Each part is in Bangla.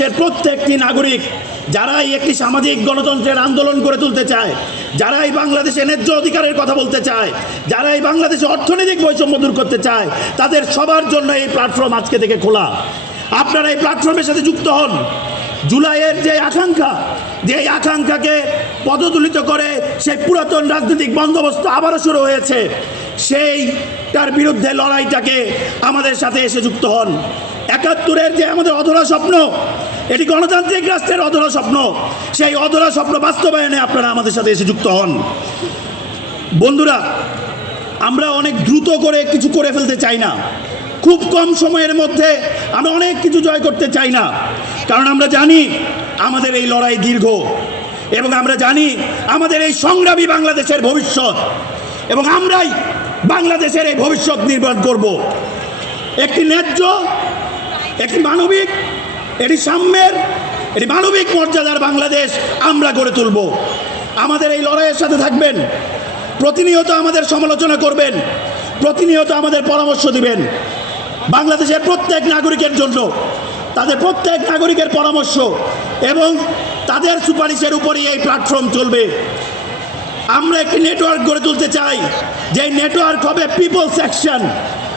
বাংলাদেশের প্রত্যেকটি নাগরিক যারাই একটি সামাজিক গণতন্ত্রের আন্দোলন গড়ে তুলতে চায়, যারাই বাংলাদেশে ন্যায্য অধিকারের কথা বলতে চায়, যারাই বাংলাদেশে অর্থনৈতিক বৈষম্য দূর করতে চায়, তাদের সবার জন্য এই প্ল্যাটফর্ম আজকে থেকে খোলা। আপনারা এই প্ল্যাটফর্মের সাথে যুক্ত হন। জুলাইয়ের যে আকাঙ্ক্ষা, যে আকাঙ্ক্ষাকে পদদলিত করে সেই পুরাতন রাজনৈতিক বন্দোবস্ত আবারও শুরু হয়েছে, সেইটার বিরুদ্ধে লড়াইটাকে আমাদের সাথে এসে যুক্ত হন। ৭১-এর যে আমাদের অধরা স্বপ্ন, এটি গণতান্ত্রিক রাষ্ট্রের অধরা স্বপ্ন, সেই অধরা স্বপ্ন বাস্তবায়নে আপনারা আমাদের সাথে এসে যুক্ত হন। বন্ধুরা, আমরা অনেক দ্রুত করে কিছু করে ফেলতে চাই না, খুব কম সময়ের মধ্যে আমরা অনেক কিছু জয় করতে চাই না, কারণ আমরা জানি আমাদের এই লড়াই দীর্ঘ, এবং আমরা জানি আমাদের এই সংগ্রামী বাংলাদেশের ভবিষ্যৎ, এবং আমরাই বাংলাদেশের এই ভবিষ্যৎ নির্মাণ করব। একটি ন্যায্য, একটি মানবিক, এটি সাম্যের, এটি মানবিক মর্যাদার বাংলাদেশ আমরা গড়ে তুলব। আমাদের এই লড়াইয়ের সাথে থাকবেন, প্রতিনিয়ত আমাদের সমালোচনা করবেন, প্রতিনিয়ত আমাদের পরামর্শ দিবেন। বাংলাদেশের প্রত্যেক নাগরিকের জন্য তাদের প্রত্যেক নাগরিকের পরামর্শ এবং তাদের সুপারিশের উপরই এই প্ল্যাটফর্ম চলবে। আমরা একটি নেটওয়ার্ক গড়ে তুলতে চাই, যে নেটওয়ার্ক হবে পিপলস অ্যাকশন,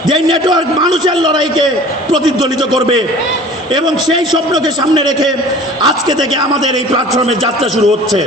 যে নেটওয়ার্ক মানুষের লড়াইকে প্রতিধ্বনিত করবে, এবং সেই স্বপ্নকে সামনে রেখে আজকে থেকে আমাদের এই প্ল্যাটফর্মের যাত্রা শুরু হচ্ছে।